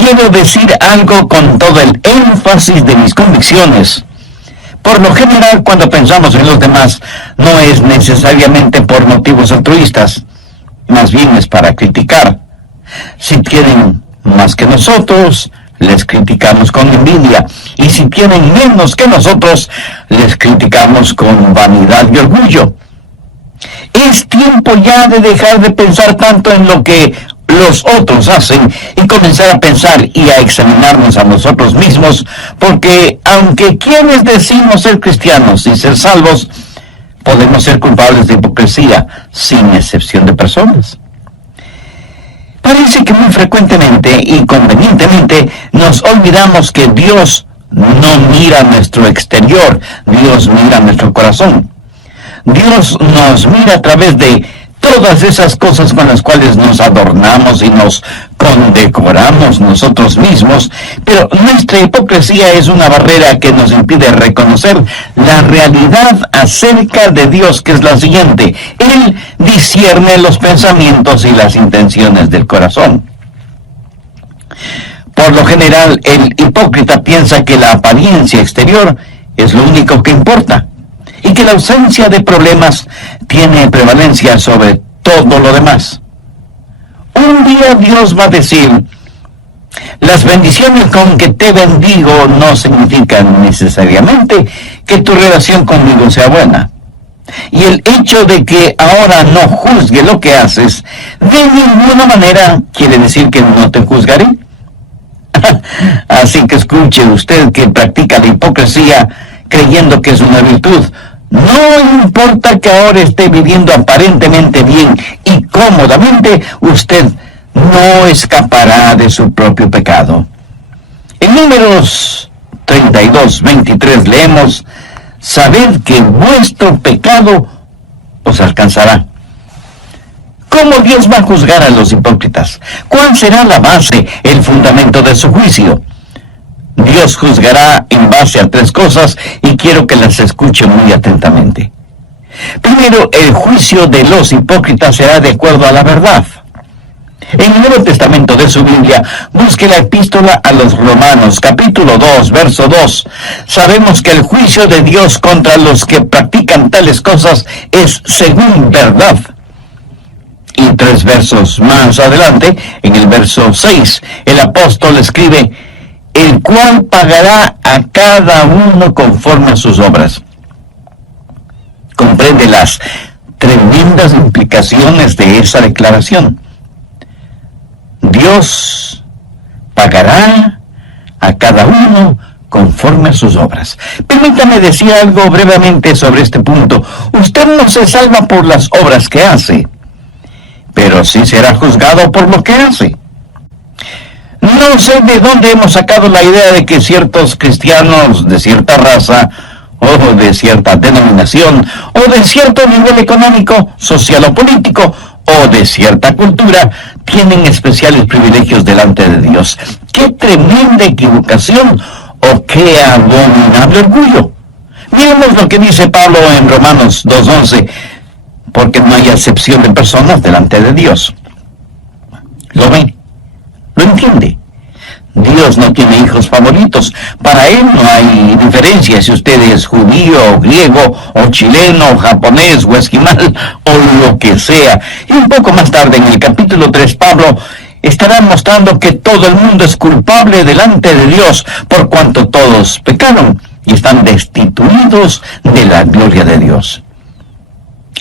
quiero decir algo con todo el énfasis de mis convicciones. Por lo general, cuando pensamos en los demás, no es necesariamente por motivos altruistas, más bien es para criticar. Si tienen más que nosotros, les criticamos con envidia, y si tienen menos que nosotros, les criticamos con vanidad y orgullo. Es tiempo ya de dejar de pensar tanto en lo que los otros hacen y comenzar a pensar y a examinarnos a nosotros mismos, porque aunque quienes decimos ser cristianos y ser salvos, podemos ser culpables de hipocresía, sin excepción de personas. Parece que muy frecuentemente y convenientemente nos olvidamos que Dios no mira nuestro exterior, Dios mira nuestro corazón. Dios nos mira a través de todas esas cosas con las cuales nos adornamos y nos condecoramos nosotros mismos, pero nuestra hipocresía es una barrera que nos impide reconocer la realidad acerca de Dios, que es la siguiente: Él discierne los pensamientos y las intenciones del corazón. Por lo general, el hipócrita piensa que la apariencia exterior es lo único que importa, y que la ausencia de problemas tiene prevalencia sobre todo lo demás. Un día Dios va a decir: las bendiciones con que te bendigo no significan necesariamente que tu relación conmigo sea buena. Y el hecho de que ahora no juzgue lo que haces, de ninguna manera quiere decir que no te juzgaré. Así que escuche usted que practica la hipocresía creyendo que es una virtud. No importa que ahora esté viviendo aparentemente bien y cómodamente, usted no escapará de su propio pecado. En Números 32:23 leemos: sabed que vuestro pecado os alcanzará. ¿Cómo Dios va a juzgar a los hipócritas? ¿Cuál será la base, el fundamento de su juicio? Dios juzgará en base a tres cosas, y quiero que las escuche muy atentamente. Primero, el juicio de los hipócritas será de acuerdo a la verdad. En el Nuevo Testamento de su Biblia, busque la epístola a los Romanos, capítulo 2, verso 2. Sabemos que el juicio de Dios contra los que practican tales cosas es según verdad. Y 3 versos más adelante, en el verso 6, el apóstol escribe: el cual pagará a cada uno conforme a sus obras. Comprende las tremendas implicaciones de esa declaración. Dios pagará a cada uno conforme a sus obras. Permítame decir algo brevemente sobre este punto. Usted no se salva por las obras que hace, pero sí será juzgado por lo que hace. No sé de dónde hemos sacado la idea de que ciertos cristianos de cierta raza, o de cierta denominación, o de cierto nivel económico, social o político, o de cierta cultura, tienen especiales privilegios delante de Dios. ¡Qué tremenda equivocación! ¡O qué abominable orgullo! Miremos lo que dice Pablo en Romanos 2:11, porque no hay acepción de personas delante de Dios. ¿Lo ven? ¿Lo entiende? Dios no tiene hijos favoritos. Para Él no hay diferencia si usted es judío, o griego, o chileno, o japonés, o esquimal, o lo que sea. Y un poco más tarde, en el capítulo 3, Pablo estará mostrando que todo el mundo es culpable delante de Dios, por cuanto todos pecaron y están destituidos de la gloria de Dios.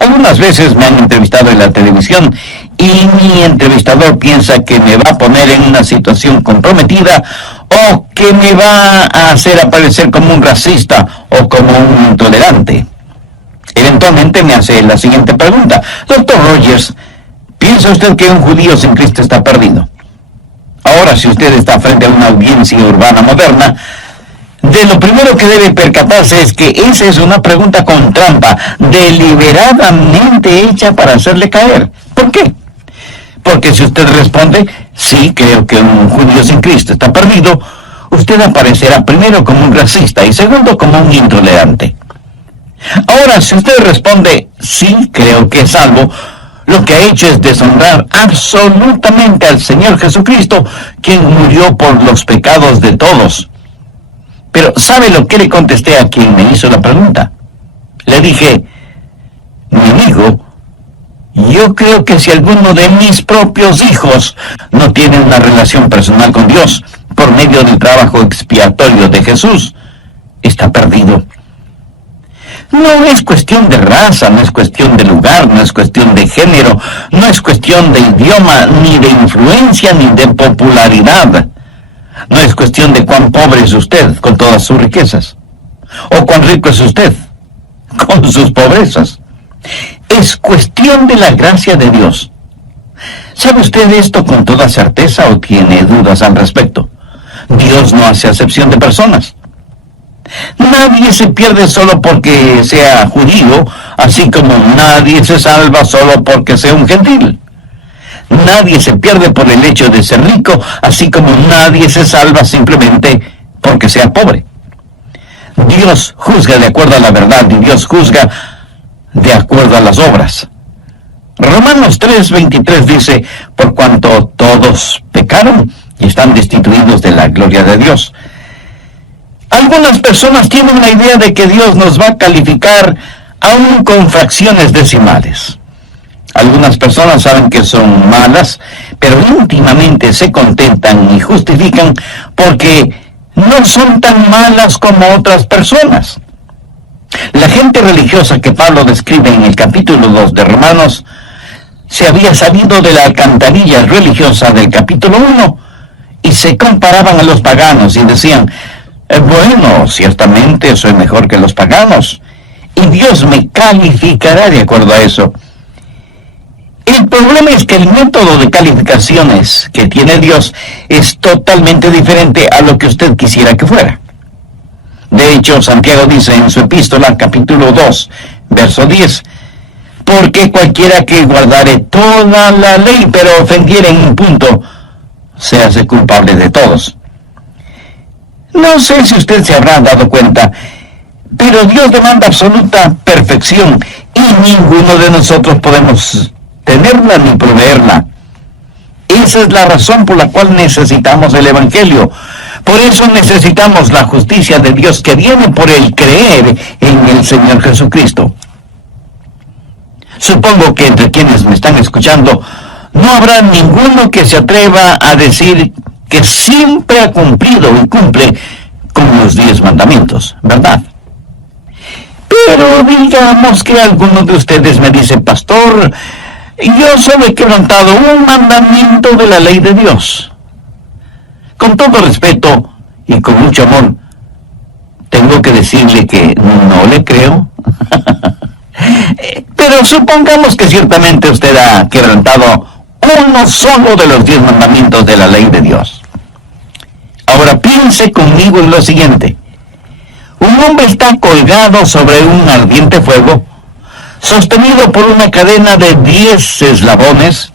Algunas veces me han entrevistado en la televisión y mi entrevistador piensa que me va a poner en una situación comprometida o que me va a hacer aparecer como un racista o como un intolerante. Eventualmente me hace la siguiente pregunta: Dr. Rogers, ¿piensa usted que un judío sin Cristo está perdido? Ahora, si usted está frente a una audiencia urbana moderna, de lo primero que debe percatarse es que esa es una pregunta con trampa, deliberadamente hecha para hacerle caer. ¿Por qué? Porque si usted responde: sí, creo que un judío sin Cristo está perdido, usted aparecerá primero como un racista y segundo como un intolerante. Ahora, si usted responde: sí, creo que es salvo, lo que ha hecho es deshonrar absolutamente al Señor Jesucristo, quien murió por los pecados de todos. Pero ¿sabe lo que le contesté a quien me hizo la pregunta? Le dije: mi amigo, yo creo que si alguno de mis propios hijos no tiene una relación personal con Dios por medio del trabajo expiatorio de Jesús, está perdido. No es cuestión de raza, no es cuestión de lugar, no es cuestión de género, no es cuestión de idioma, ni de influencia, ni de popularidad. No es cuestión de cuán pobre es usted con todas sus riquezas, o cuán rico es usted con sus pobrezas. Es cuestión de la gracia de Dios. ¿Sabe usted esto con toda certeza o tiene dudas al respecto? Dios no hace acepción de personas. Nadie se pierde solo porque sea judío, así como nadie se salva solo porque sea un gentil. Nadie se pierde por el hecho de ser rico, así como nadie se salva simplemente porque sea pobre. Dios juzga de acuerdo a la verdad y Dios juzga de acuerdo a las obras. Romanos 3:23 dice: por cuanto todos pecaron y están destituidos de la gloria de Dios. Algunas personas tienen la idea de que Dios nos va a calificar aún con fracciones decimales. Algunas personas saben que son malas, pero íntimamente se contentan y justifican porque no son tan malas como otras personas. La gente religiosa que Pablo describe en el capítulo 2 de Romanos se había salido de la alcantarilla religiosa del capítulo 1 y se comparaban a los paganos y decían: bueno, ciertamente soy mejor que los paganos y Dios me calificará de acuerdo a eso. El problema es que el método de calificaciones que tiene Dios es totalmente diferente a lo que usted quisiera que fuera. De hecho, Santiago dice en su epístola, capítulo 2, verso 10, porque cualquiera que guardare toda la ley, pero ofendiere en un punto, se hace culpable de todos. No sé si usted se habrá dado cuenta, pero Dios demanda absoluta perfección y ninguno de nosotros podemos tenerla ni proveerla. Esa es la razón por la cual necesitamos el Evangelio. Por eso necesitamos la justicia de Dios que viene por el creer en el Señor Jesucristo. Supongo que entre quienes me están escuchando no habrá ninguno que se atreva a decir que siempre ha cumplido y cumple con los 10 mandamientos, ¿verdad? Pero digamos que alguno de ustedes me dice: pastor, yo solo he quebrantado un mandamiento de la ley de Dios. Con todo respeto y con mucho amor, tengo que decirle que no le creo. Pero supongamos que ciertamente usted ha quebrantado uno solo de los 10 mandamientos de la ley de Dios. Ahora piense conmigo en lo siguiente. Un hombre está colgado sobre un ardiente fuego, sostenido por una cadena de 10 eslabones.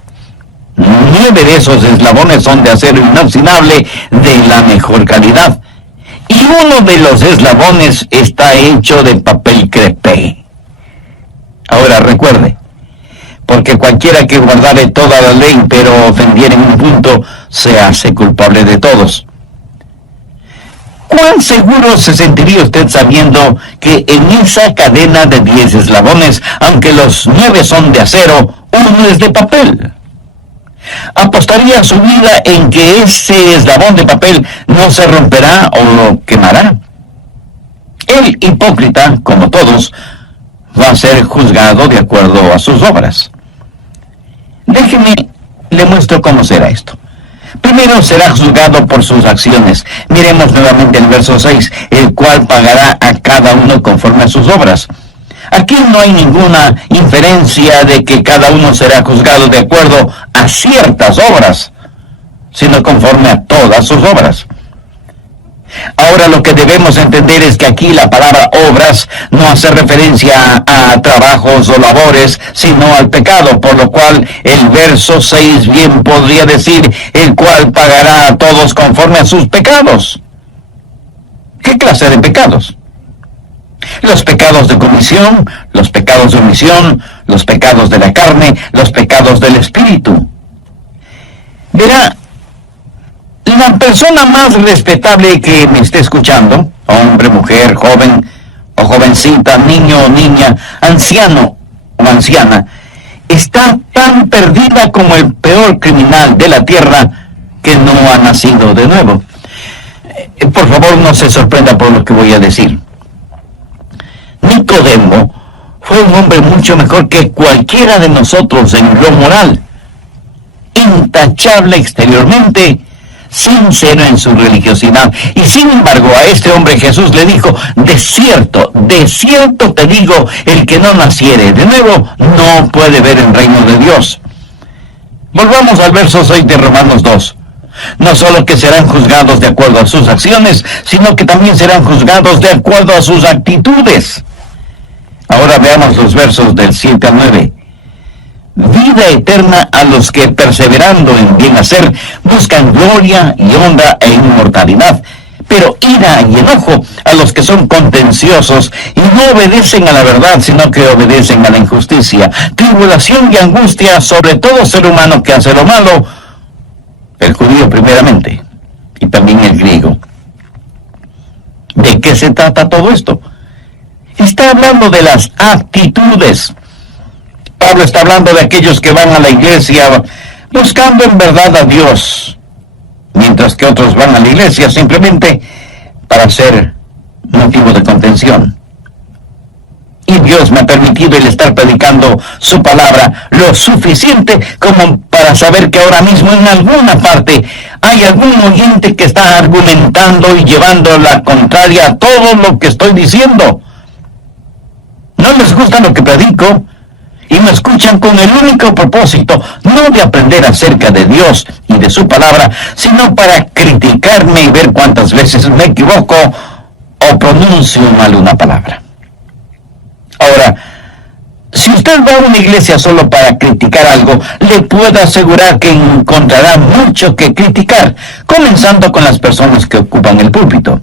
9 de esos eslabones son de acero inoxidable de la mejor calidad, y uno de los eslabones está hecho de papel crepé. Ahora recuerde, porque cualquiera que guardare toda la ley pero ofendiere en un punto, se hace culpable de todos. ¿Cuán seguro se sentiría usted sabiendo que en esa cadena de 10 eslabones, aunque los 9 son de acero, uno es de papel? ¿Apostaría su vida en que ese eslabón de papel no se romperá o lo quemará? El hipócrita, como todos, va a ser juzgado de acuerdo a sus obras. Déjeme, le muestro cómo será esto. Primero será juzgado por sus acciones. Miremos nuevamente el verso 6, el cual pagará a cada uno conforme a sus obras. Aquí no hay ninguna inferencia de que cada uno será juzgado de acuerdo a ciertas obras, sino conforme a todas sus obras. Ahora lo que debemos entender es que aquí la palabra obras no hace referencia a trabajos o labores, sino al pecado, por lo cual el verso 6 bien podría decir: el cual pagará a todos conforme a sus pecados. ¿Qué clase de pecados? Los pecados de comisión, los pecados de omisión, los pecados de la carne, los pecados del espíritu. Verá, la persona más respetable que me esté escuchando, hombre, mujer, joven o jovencita, niño o niña, anciano o anciana, está tan perdida como el peor criminal de la tierra que no ha nacido de nuevo. Por favor, no se sorprenda por lo que voy a decir. Nicodemo fue un hombre mucho mejor que cualquiera de nosotros en lo moral, intachable exteriormente, sincero en su religiosidad. Y sin embargo, a este hombre Jesús le dijo: de cierto te digo, el que no naciere de nuevo no puede ver el reino de Dios. Volvamos al verso 6 de Romanos 2. No solo que serán juzgados de acuerdo a sus acciones, sino que también serán juzgados de acuerdo a sus actitudes. Ahora veamos los versos del 7 al 9. Vida eterna a los que, perseverando en bien hacer, buscan gloria y honra e inmortalidad, pero ira y enojo a los que son contenciosos y no obedecen a la verdad, sino que obedecen a la injusticia. Tribulación y angustia sobre todo ser humano que hace lo malo, el judío primeramente, y también el griego. ¿De qué se trata todo esto? Está hablando de las actitudes. Pablo está hablando de aquellos que van a la iglesia buscando en verdad a Dios, mientras que otros van a la iglesia simplemente para ser motivo de contención. Y Dios me ha permitido el estar predicando su palabra lo suficiente como para saber que ahora mismo en alguna parte hay algún oyente que está argumentando y llevando la contraria a todo lo que estoy diciendo. No les gusta lo que predico y me escuchan con el único propósito, no de aprender acerca de Dios y de su palabra, sino para criticarme y ver cuántas veces me equivoco o pronuncio mal una palabra. Ahora, si usted va a una iglesia solo para criticar algo, le puedo asegurar que encontrará mucho que criticar, comenzando con las personas que ocupan el púlpito.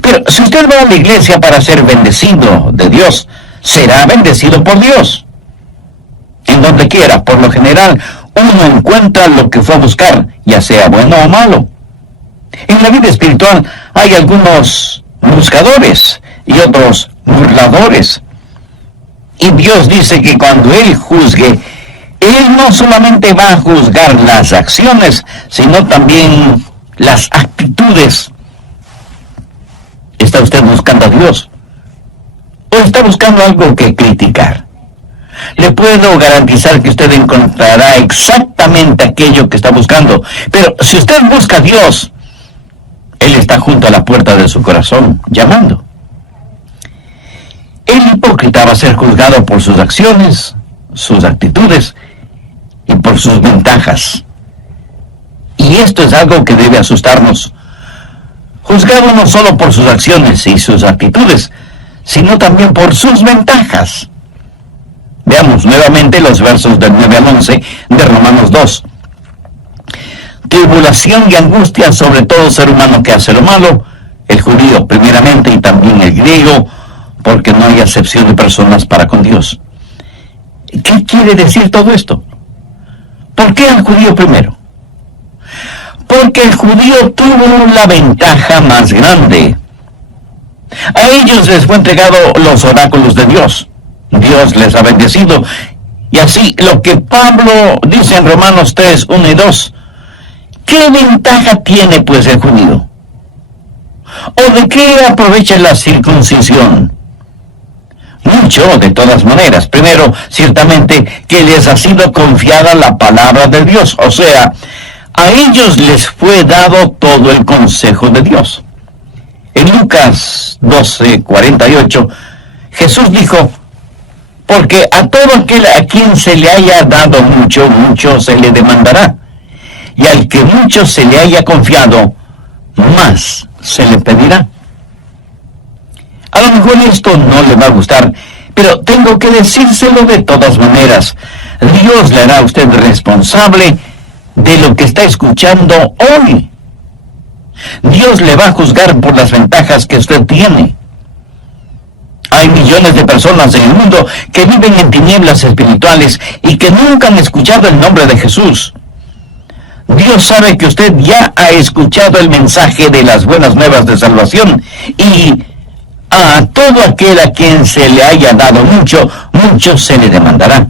Pero si usted va a la iglesia para ser bendecido de Dios, será bendecido por Dios. En donde quiera, por lo general, uno encuentra lo que fue a buscar, ya sea bueno o malo. En la vida espiritual hay algunos buscadores y otros burladores. Y Dios dice que cuando Él juzgue, Él no solamente va a juzgar las acciones, sino también las actitudes. ¿Está usted buscando a Dios? ¿O está buscando algo que criticar? Le puedo garantizar que usted encontrará exactamente aquello que está buscando. Pero si usted busca a Dios, Él está junto a la puerta de su corazón, llamando. El hipócrita va a ser juzgado por sus acciones, sus actitudes y por sus ventajas. Y esto es algo que debe asustarnos. Juzgado no solo por sus acciones y sus actitudes, sino también por sus ventajas. Veamos nuevamente los versos del 9 al 11 de Romanos 2. Tribulación y angustia sobre todo ser humano que hace lo malo, el judío primeramente y también el griego, porque no hay acepción de personas para con Dios. ¿Qué quiere decir todo esto? ¿Por qué el judío primero? Porque el judío tuvo la ventaja más grande. A ellos les fue entregado los oráculos de Dios. Dios les ha bendecido. Y así, lo que Pablo dice en Romanos 3, 1 y 2, ¿qué ventaja tiene pues el judío? ¿O de qué aprovecha la circuncisión? Mucho, de todas maneras. Primero, ciertamente, que les ha sido confiada la palabra de Dios. O sea, a ellos les fue dado todo el consejo de Dios. En Lucas 12:48, Jesús dijo: porque a todo aquel a quien se le haya dado mucho, mucho se le demandará. Y al que mucho se le haya confiado, más se le pedirá. A lo mejor esto no le va a gustar, pero tengo que decírselo de todas maneras. Dios le hará a usted responsable de lo que está escuchando hoy. Dios le va a juzgar por las ventajas que usted tiene. Hay millones de personas en el mundo que viven en tinieblas espirituales y que nunca han escuchado el nombre de Jesús. Dios sabe que usted ya ha escuchado el mensaje de las buenas nuevas de salvación, y a todo aquel a quien se le haya dado mucho, mucho se le demandará.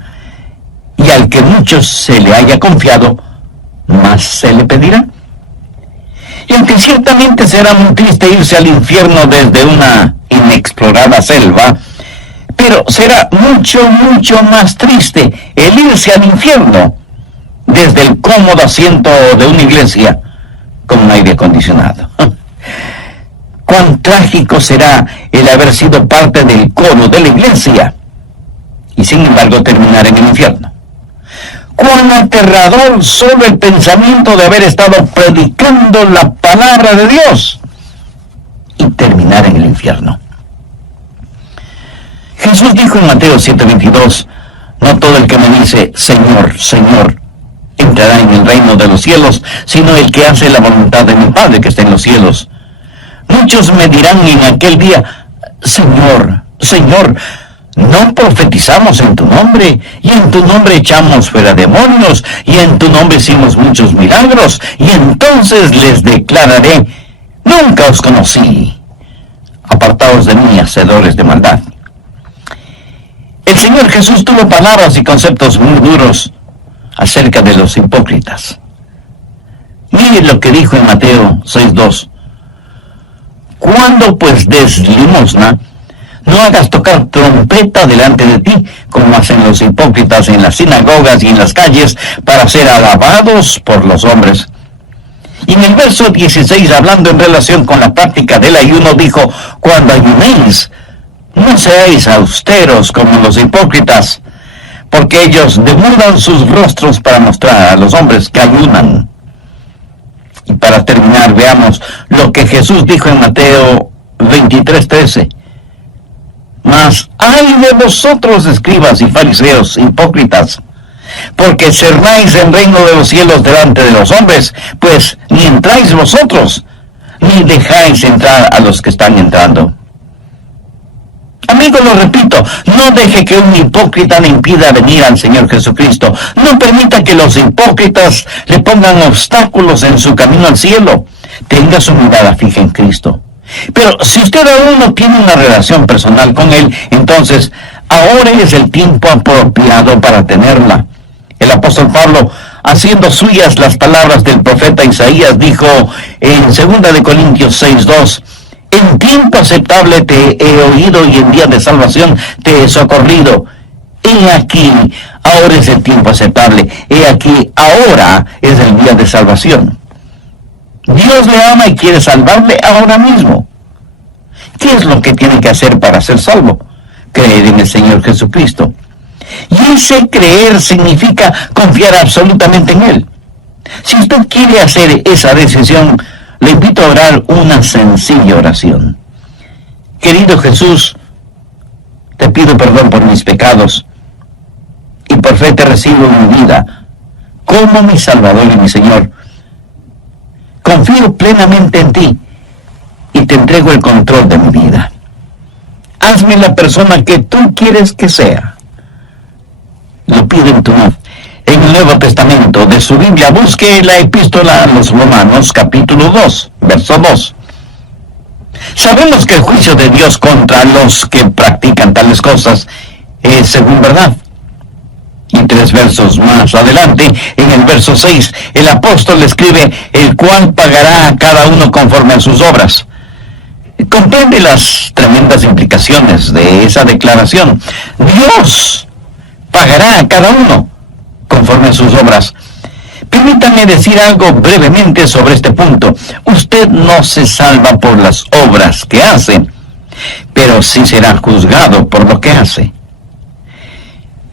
Y al que mucho se le haya confiado, más se le pedirá. Y aunque ciertamente será muy triste irse al infierno desde una inexplorada selva, pero será mucho, mucho más triste el irse al infierno desde el cómodo asiento de una iglesia con un aire acondicionado. Cuán trágico será el haber sido parte del coro de la iglesia y sin embargo terminar en el infierno. Cuán aterrador solo el pensamiento de haber estado predicando la palabra de Dios y terminar en el infierno. Jesús dijo en Mateo 7:22, no todo el que me dice, Señor, Señor, entrará en el reino de los cielos, sino el que hace la voluntad de mi Padre que está en los cielos. Muchos me dirán en aquel día, Señor, Señor, ¿no profetizamos en tu nombre? Y en tu nombre echamos fuera demonios, y en tu nombre hicimos muchos milagros. Y entonces les declararé, nunca os conocí. Apartaos de mí, hacedores de maldad. El Señor Jesús tuvo palabras y conceptos muy duros acerca de los hipócritas. Mire lo que dijo en Mateo 6:2. Cuando pues des limosna, no hagas tocar trompeta delante de ti, como hacen los hipócritas en las sinagogas y en las calles, para ser alabados por los hombres. Y en el verso 16, hablando en relación con la práctica del ayuno, dijo, cuando ayunéis, no seáis austeros como los hipócritas, porque ellos demudan sus rostros para mostrar a los hombres que ayunan. Y para terminar, veamos lo que Jesús dijo en Mateo 23:13. Mas ay de vosotros, escribas y fariseos hipócritas, porque cerráis el reino de los cielos delante de los hombres, pues ni entráis vosotros, ni dejáis entrar a los que están entrando. Amigo, lo repito, no deje que un hipócrita le impida venir al Señor Jesucristo. No permita que los hipócritas le pongan obstáculos en su camino al cielo. Tenga su mirada fija en Cristo. Pero si usted aún no tiene una relación personal con Él, entonces ahora es el tiempo apropiado para tenerla. El apóstol Pablo, haciendo suyas las palabras del profeta Isaías, dijo en 2 Corintios 6:2, en tiempo aceptable te he oído y en día de salvación te he socorrido. He aquí, ahora es el tiempo aceptable. He aquí, ahora es el día de salvación. Dios le ama y quiere salvarle ahora mismo. ¿Qué es lo que tiene que hacer para ser salvo? Creer en el Señor Jesucristo. Y ese creer significa confiar absolutamente en Él. Si usted quiere hacer esa decisión, le invito a orar una sencilla oración. Querido Jesús, te pido perdón por mis pecados y por fe te recibo en mi vida como mi Salvador y mi Señor. Confío plenamente en ti y te entrego el control de mi vida. Hazme la persona que tú quieres que sea. Lo pido en tu nombre. En el Nuevo Testamento de su Biblia, busque la epístola a los Romanos, capítulo 2, verso 2. Sabemos que el juicio de Dios contra los que practican tales cosas es según verdad. Y 3 versos más adelante, en el verso 6, el apóstol escribe, el cual pagará a cada uno conforme a sus obras. Comprende las tremendas implicaciones de esa declaración. Dios pagará a cada uno conforme a sus obras. Permítame decir algo brevemente sobre este punto. Usted no se salva por las obras que hace, pero sí será juzgado por lo que hace.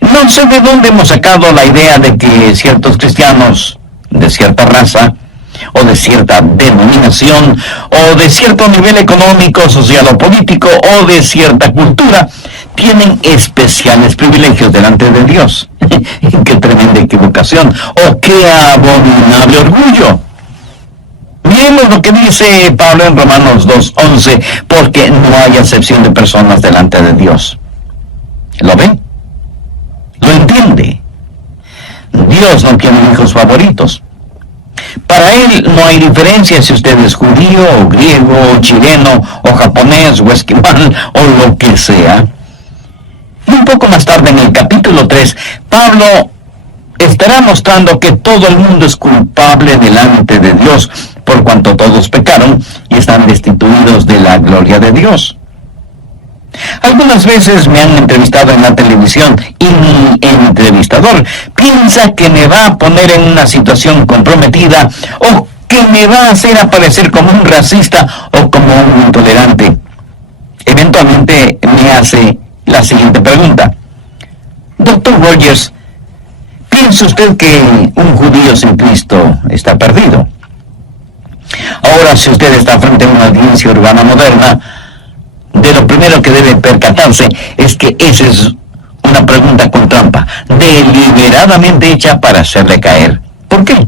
No sé de dónde hemos sacado la idea de que ciertos cristianos de cierta raza, o de cierta denominación, o de cierto nivel económico, social o político, o de cierta cultura, tienen especiales privilegios delante de Dios. ¡Qué tremenda equivocación! ¡Oh, qué abominable orgullo! Miremos lo que dice Pablo en Romanos 2:11, porque no hay acepción de personas delante de Dios. ¿Lo ve? ¿Lo entiende? Dios no tiene hijos favoritos. Para Él no hay diferencia si usted es judío, o griego, o chileno, o japonés, o esquimal, o lo que sea. Y un poco más tarde, en el capítulo 3, Pablo estará mostrando que todo el mundo es culpable delante de Dios, por cuanto todos pecaron y están destituidos de la gloria de Dios. Algunas veces me han entrevistado en la televisión y mi entrevistador piensa que me va a poner en una situación comprometida o que me va a hacer aparecer como un racista o como un intolerante. Eventualmente me hace la siguiente pregunta: Dr. Rogers, ¿piensa usted que un judío sin Cristo está perdido? Ahora, si usted está frente a una audiencia urbana moderna, de lo primero que debe percatarse es que esa es una pregunta con trampa, deliberadamente hecha para hacerle caer. ¿Por qué?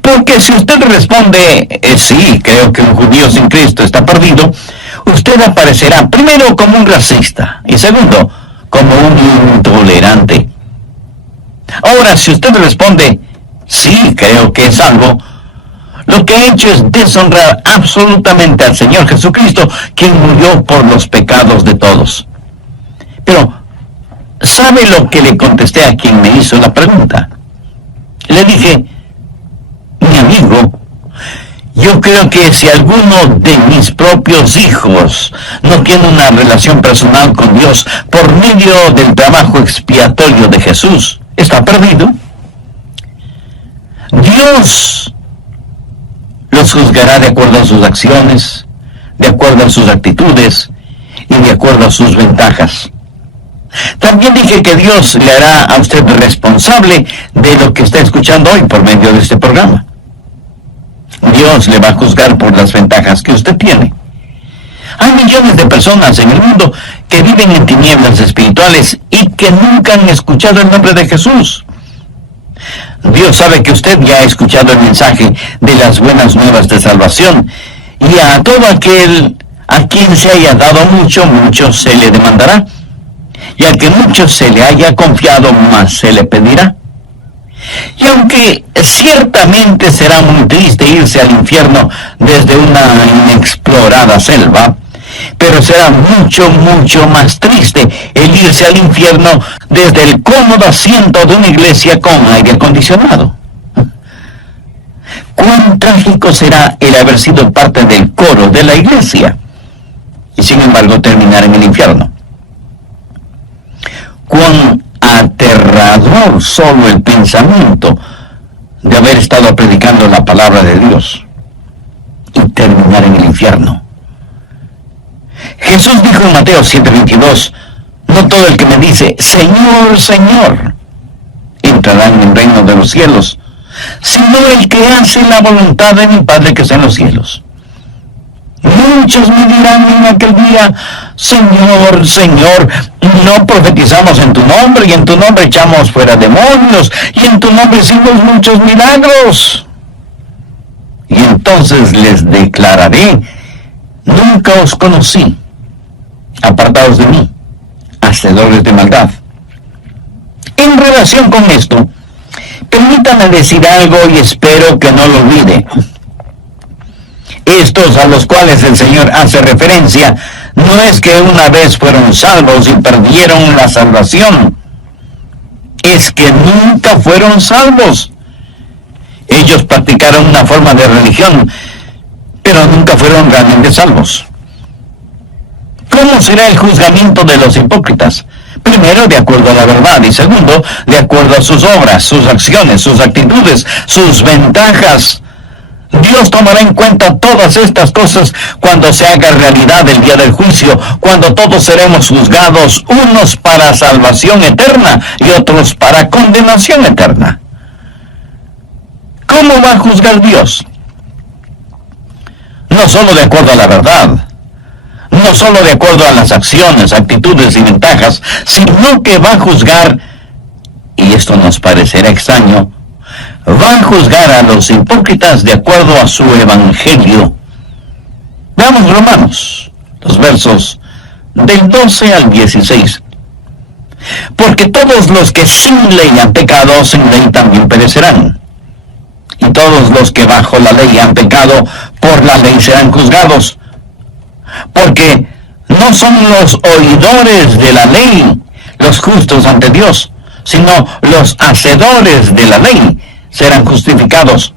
Porque si usted responde, sí, creo que un judío sin Cristo está perdido, usted aparecerá primero como un racista y segundo, como un intolerante. Ahora, si usted responde, sí, creo que es salvo, lo que ha hecho es deshonrar absolutamente al Señor Jesucristo, quien murió por los pecados de todos. Pero, ¿sabe lo que le contesté a quien me hizo la pregunta? Le dije, mi amigo, yo creo que si alguno de mis propios hijos no tiene una relación personal con Dios por medio del trabajo expiatorio de Jesús, está perdido. Dios los juzgará de acuerdo a sus acciones, de acuerdo a sus actitudes y de acuerdo a sus ventajas. También dije que Dios le hará a usted responsable de lo que está escuchando hoy por medio de este programa. Dios le va a juzgar por las ventajas que usted tiene. Hay millones de personas en el mundo que viven en tinieblas espirituales y que nunca han escuchado el nombre de Jesús. Dios sabe que usted ya ha escuchado el mensaje de las buenas nuevas de salvación, y a todo aquel a quien se haya dado mucho, mucho se le demandará, y al que mucho se le haya confiado, más se le pedirá. Y aunque ciertamente será muy triste irse al infierno desde una inexplorada selva, pero será mucho, mucho más triste el irse al infierno desde el cómodo asiento de una iglesia con aire acondicionado. Cuán trágico será el haber sido parte del coro de la iglesia y sin embargo terminar en el infierno. Cuán aterrador solo el pensamiento de haber estado predicando la palabra de Dios y terminar en el infierno. Jesús dijo en Mateo 7:22, no todo el que me dice, Señor, Señor, entrará en el reino de los cielos, sino el que hace la voluntad de mi Padre que está en los cielos. Muchos me dirán en aquel día, Señor, Señor, no profetizamos en tu nombre, y en tu nombre echamos fuera demonios, y en tu nombre hicimos muchos milagros. Y entonces les declararé, nunca os conocí, apartados de mí, hacedores de maldad. En relación con esto, permítanme decir algo y espero que no lo olvide. Estos a los cuales el Señor hace referencia, no es que una vez fueron salvos y perdieron la salvación, es que nunca fueron salvos. Ellos practicaron una forma de religión, pero nunca fueron realmente salvos. ¿Cómo será el juzgamiento de los hipócritas? Primero, de acuerdo a la verdad, y segundo, de acuerdo a sus obras, sus acciones, sus actitudes, sus ventajas. Dios tomará en cuenta todas estas cosas cuando se haga realidad el día del juicio, cuando todos seremos juzgados, unos para salvación eterna y otros para condenación eterna. ¿Cómo va a juzgar Dios? No solo de acuerdo a la verdad, no solo de acuerdo a las acciones, actitudes y ventajas, sino que va a juzgar, y esto nos parecerá extraño, va a juzgar a los hipócritas de acuerdo a su evangelio. Veamos Romanos, los versos del 12 al 16. Porque todos los que sin ley han pecado, sin ley también perecerán. Y todos los que bajo la ley han pecado, por la ley serán juzgados. Porque no son los oidores de la ley los justos ante Dios, sino los hacedores de la ley serán justificados.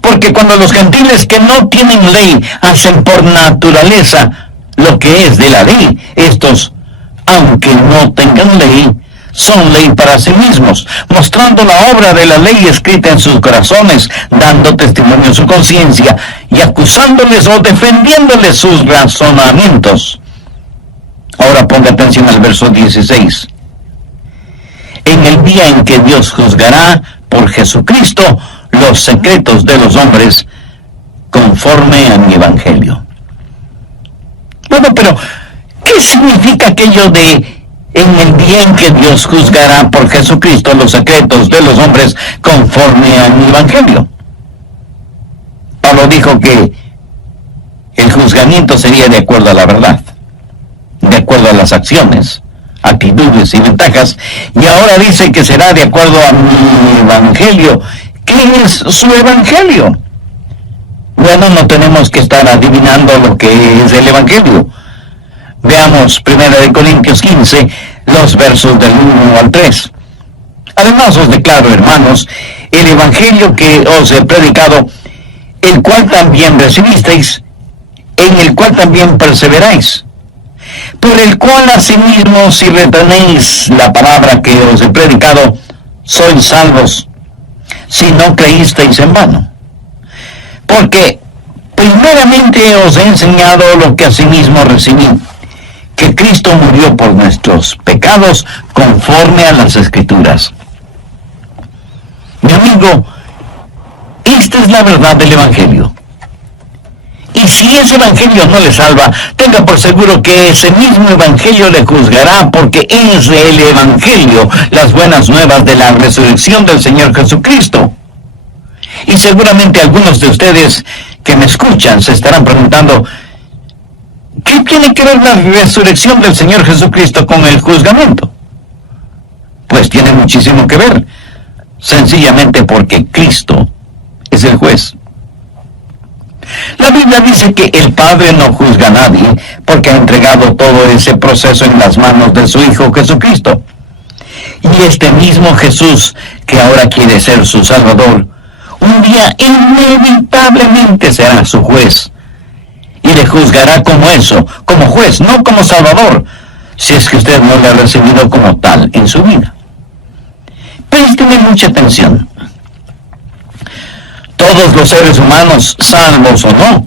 Porque cuando los gentiles que no tienen ley hacen por naturaleza lo que es de la ley, estos, aunque no tengan ley, son ley para sí mismos, mostrando la obra de la ley escrita en sus corazones, dando testimonio en su conciencia y acusándoles o defendiéndoles sus razonamientos. Ahora ponga atención al verso 16. En el día en que Dios juzgará por Jesucristo los secretos de los hombres conforme a mi evangelio. Bueno, pero ¿qué significa aquello de en el día en que Dios juzgará por Jesucristo los secretos de los hombres conforme a mi evangelio? Pablo dijo que el juzgamiento sería de acuerdo a la verdad, de acuerdo a las acciones, actitudes y ventajas, y ahora dice que será de acuerdo a mi evangelio. ¿Qué es su evangelio? Bueno, no tenemos que estar adivinando lo que es el evangelio. Veamos 1 Corintios 15, los versos del 1 al 3. Además os declaro, hermanos, el evangelio que os he predicado, el cual también recibisteis, en el cual también perseveráis, por el cual asimismo si retenéis la palabra que os he predicado, sois salvos, si no creísteis en vano. Porque primeramente os he enseñado lo que asimismo recibí, que Cristo murió por nuestros pecados conforme a las Escrituras. Mi amigo, esta es la verdad del Evangelio. Y si ese Evangelio no le salva, tenga por seguro que ese mismo Evangelio le juzgará, porque es el Evangelio las buenas nuevas de la resurrección del Señor Jesucristo. Y seguramente algunos de ustedes que me escuchan se estarán preguntando, ¿qué tiene que ver la resurrección del Señor Jesucristo con el juzgamiento? Pues tiene muchísimo que ver, sencillamente porque Cristo es el juez. La Biblia dice que el Padre no juzga a nadie porque ha entregado todo ese proceso en las manos de su Hijo Jesucristo. Y este mismo Jesús, que ahora quiere ser su Salvador, un día inevitablemente será su juez. Y le juzgará como eso, como juez, no como Salvador, si es que usted no le ha recibido como tal en su vida. Présteme mucha atención. Todos los seres humanos, salvos o no,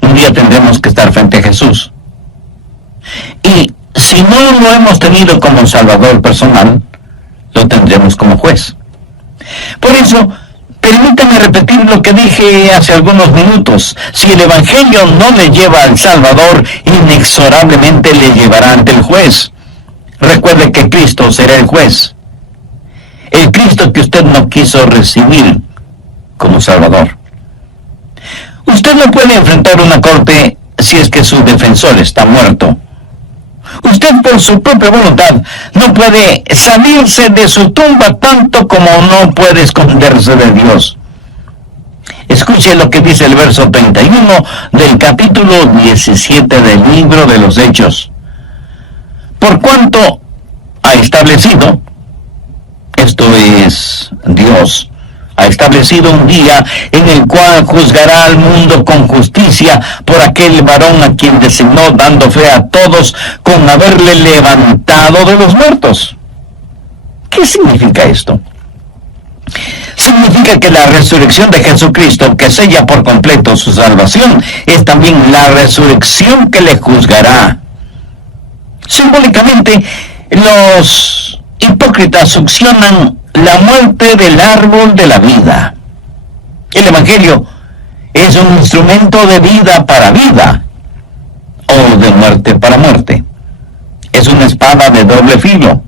un día tendremos que estar frente a Jesús. Y si no lo hemos tenido como Salvador personal, lo tendremos como juez. Por eso, permítame repetir lo que dije hace algunos minutos. Si el Evangelio no le lleva al Salvador, inexorablemente le llevará ante el juez. Recuerde que Cristo será el juez. El Cristo que usted no quiso recibir como Salvador. Usted no puede enfrentar una corte si es que su defensor está muerto. Usted por su propia voluntad no puede salirse de su tumba tanto como no puede esconderse de Dios. Escuche lo que dice el verso 31 del capítulo 17 del libro de los Hechos. Por cuanto ha establecido, esto es Dios, ha establecido un día en el cual juzgará al mundo con justicia por aquel varón a quien designó, dando fe a todos con haberle levantado de los muertos. ¿Qué significa esto? Significa que la resurrección de Jesucristo, que sella por completo su salvación, es también la resurrección que le juzgará. Simbólicamente, los hipócritas succionan la muerte del árbol de la vida. El Evangelio es un instrumento de vida para vida, o de muerte para muerte. Es una espada de doble filo.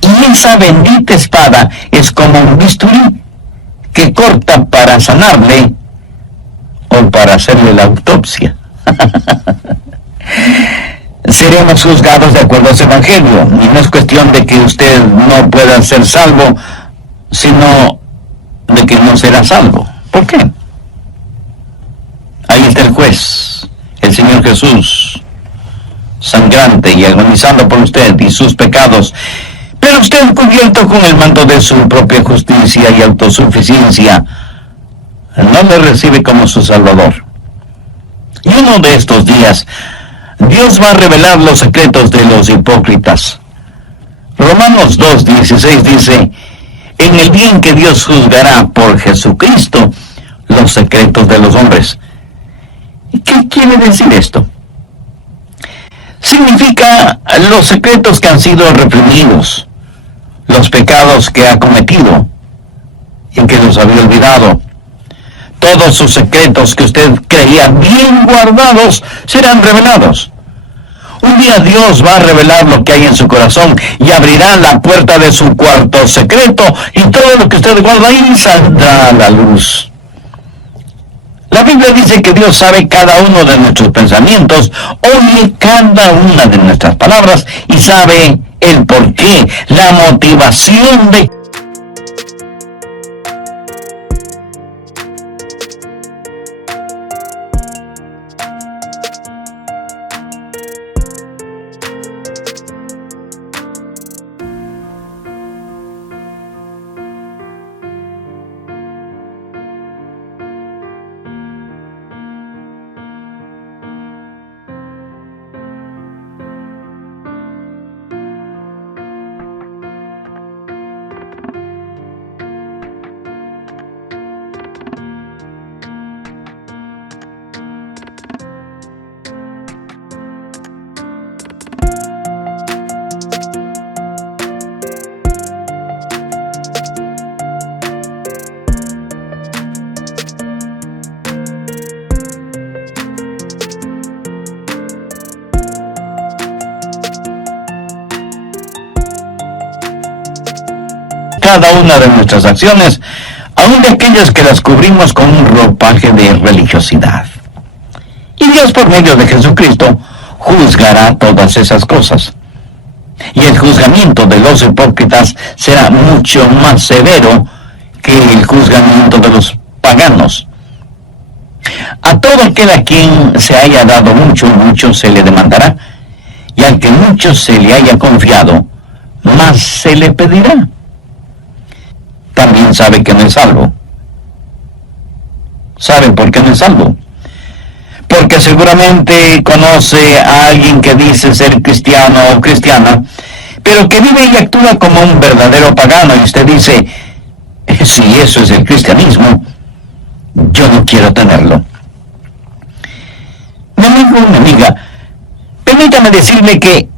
Y esa bendita espada es como un bisturí que corta para sanarle o para hacerle la autopsia. Seremos juzgados de acuerdo a su evangelio, y no es cuestión de que usted no pueda ser salvo, sino de que no será salvo. ¿Por qué? Ahí está el juez, el Señor Jesús, sangrante y agonizando por usted y sus pecados, pero usted, cubierto con el manto de su propia justicia y autosuficiencia, no le recibe como su Salvador. Y uno de estos días, Dios va a revelar los secretos de los hipócritas. Romanos 2:16 dice: en el día en que Dios juzgará por Jesucristo los secretos de los hombres. ¿Qué quiere decir esto? Significa los secretos que han sido reprimidos, los pecados que ha cometido y que los había olvidado. Todos sus secretos que usted creía bien guardados serán revelados. Un día Dios va a revelar lo que hay en su corazón y abrirá la puerta de su cuarto secreto, y todo lo que usted guarda ahí saldrá a la luz. La Biblia dice que Dios sabe cada uno de nuestros pensamientos, oye cada una de nuestras palabras y sabe el porqué, la motivación de cada una de nuestras acciones, aun de aquellas que las cubrimos con un ropaje de religiosidad. Y Dios, por medio de Jesucristo, juzgará todas esas cosas. Y el juzgamiento de los hipócritas será mucho más severo que el juzgamiento de los paganos. A todo aquel a quien se haya dado mucho, mucho se le demandará, y al que mucho se le haya confiado, más se le pedirá. También sabe que no es salvo. ¿Sabe por qué no es salvo? Porque seguramente conoce a alguien que dice ser cristiano o cristiana, pero que vive y actúa como un verdadero pagano, y usted dice: si eso es el cristianismo, yo no quiero tenerlo. Mi amigo, mi amiga, permítame decirle que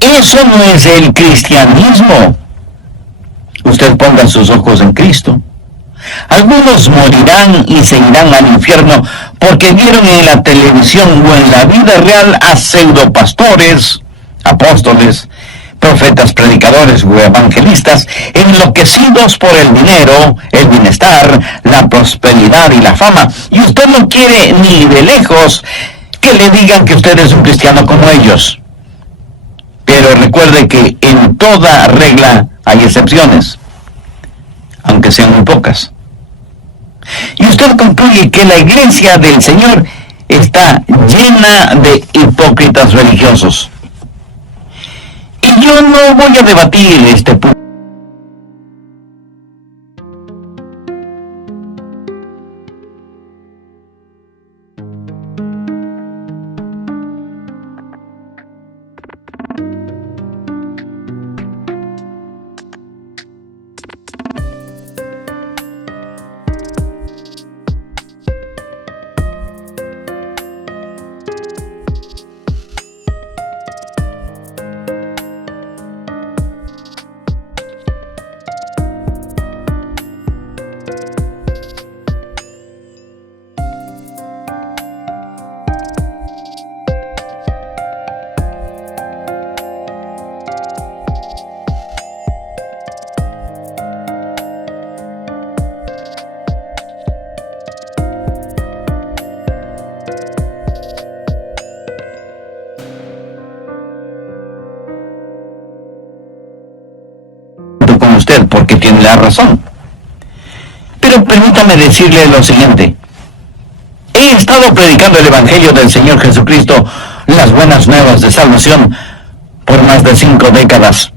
eso no es el cristianismo. Usted ponga sus ojos en Cristo. Algunos morirán y se irán al infierno porque vieron en la televisión o en la vida real a pseudopastores, apóstoles, profetas, predicadores o evangelistas enloquecidos por el dinero, el bienestar, la prosperidad y la fama. Y usted no quiere ni de lejos que le digan que usted es un cristiano como ellos. Pero recuerde que en toda regla hay excepciones, aunque sean muy pocas. Y usted concluye que la iglesia del Señor está llena de hipócritas religiosos. Y yo no voy a debatir este punto. porque tiene la razón. Pero permítame decirle lo siguiente. He estado predicando el Evangelio del Señor Jesucristo, las buenas nuevas de salvación, por más de 5 décadas.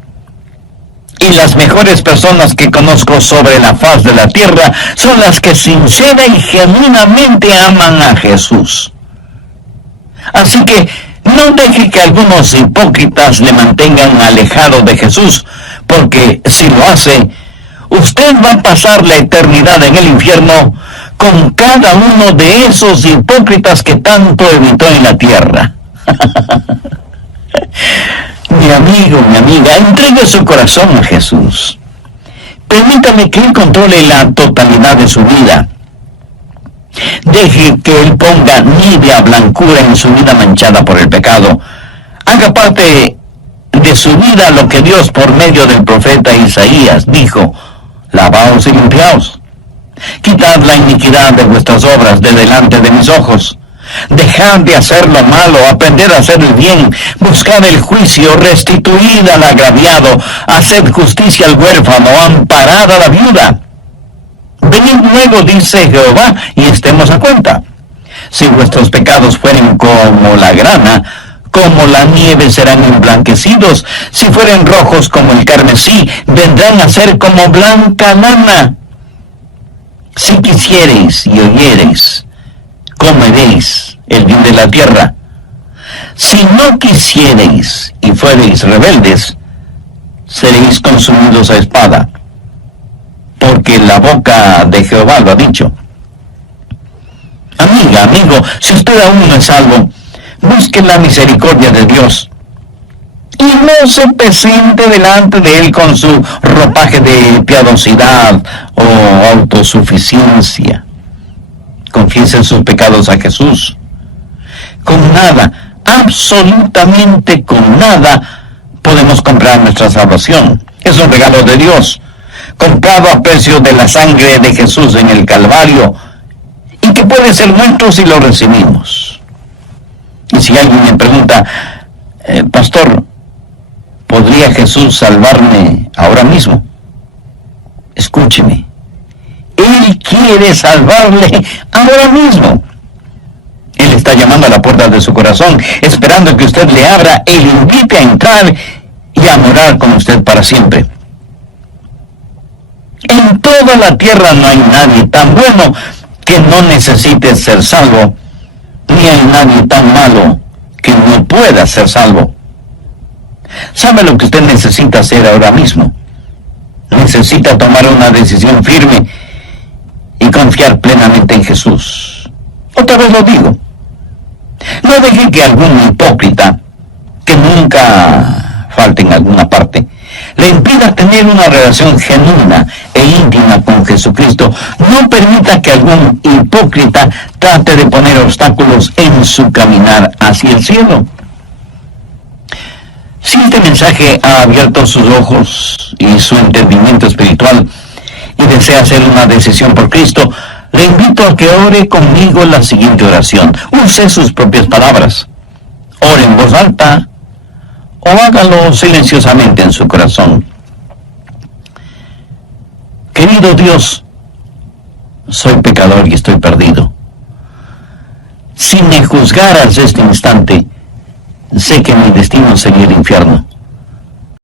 Y las mejores personas que conozco sobre la faz de la tierra son las que sincera y genuinamente aman a Jesús. Así que no deje que algunos hipócritas le mantengan alejado de Jesús, porque si lo hace, usted va a pasar la eternidad en el infierno con cada uno de esos hipócritas que tanto evitó en la tierra. Mi amigo, mi amiga, entregue su corazón a Jesús. Permítame que Él controle la totalidad de su vida. Deje que Él ponga nívea blancura en su vida manchada por el pecado. Haga parte de su vida lo que Dios por medio del profeta Isaías dijo: lavaos y limpiaos. Quitad la iniquidad de vuestras obras de delante de mis ojos. Dejad de hacer lo malo, aprended a hacer el bien, buscad el juicio, restituid al agraviado, haced justicia al huérfano, amparad a la viuda. Venid luego, dice Jehová, y estemos a cuenta. Si vuestros pecados fueren como la grana, como la nieve serán emblanquecidos. Si fueren rojos como el carmesí, vendrán a ser como blanca lana. Si quisiereis y oyereis, comeréis el bien de la tierra. Si no quisiereis y fuereis rebeldes, seréis consumidos a espada, porque la boca de Jehová lo ha dicho. Amiga, amigo, si usted aún no es salvo, busque la misericordia de Dios y no se presente delante de Él con su ropaje de piadosidad o autosuficiencia. Confiese sus pecados a Jesús. Con nada, absolutamente con nada, podemos comprar nuestra salvación. Es un regalo de Dios, comprado a precio de la sangre de Jesús en el Calvario, y que puede ser nuestro si lo recibimos. Y si alguien me pregunta, pastor, ¿podría Jesús salvarme ahora mismo? Escúcheme. Él quiere salvarle ahora mismo. Él está llamando a la puerta de su corazón, esperando que usted le abra e le invite a entrar y a morar con usted para siempre. En toda la tierra no hay nadie tan bueno que no necesite ser salvo, ni hay nadie tan malo que no pueda ser salvo. ¿Sabe lo que usted necesita hacer ahora mismo? Necesita tomar una decisión firme y confiar plenamente en Jesús. Otra vez lo digo. No deje que algún hipócrita, que nunca falte en alguna parte, le impida tener una relación genuina e íntima con Jesucristo. No permita que algún hipócrita trate de poner obstáculos en su caminar hacia el cielo. Si este mensaje ha abierto sus ojos y su entendimiento espiritual y desea hacer una decisión por Cristo, le invito a que ore conmigo la siguiente oración. Use sus propias palabras. Ore en voz alta o hágalo silenciosamente en su corazón. Querido Dios, soy pecador y estoy perdido. Si me juzgaras este instante, sé que mi destino sería el infierno.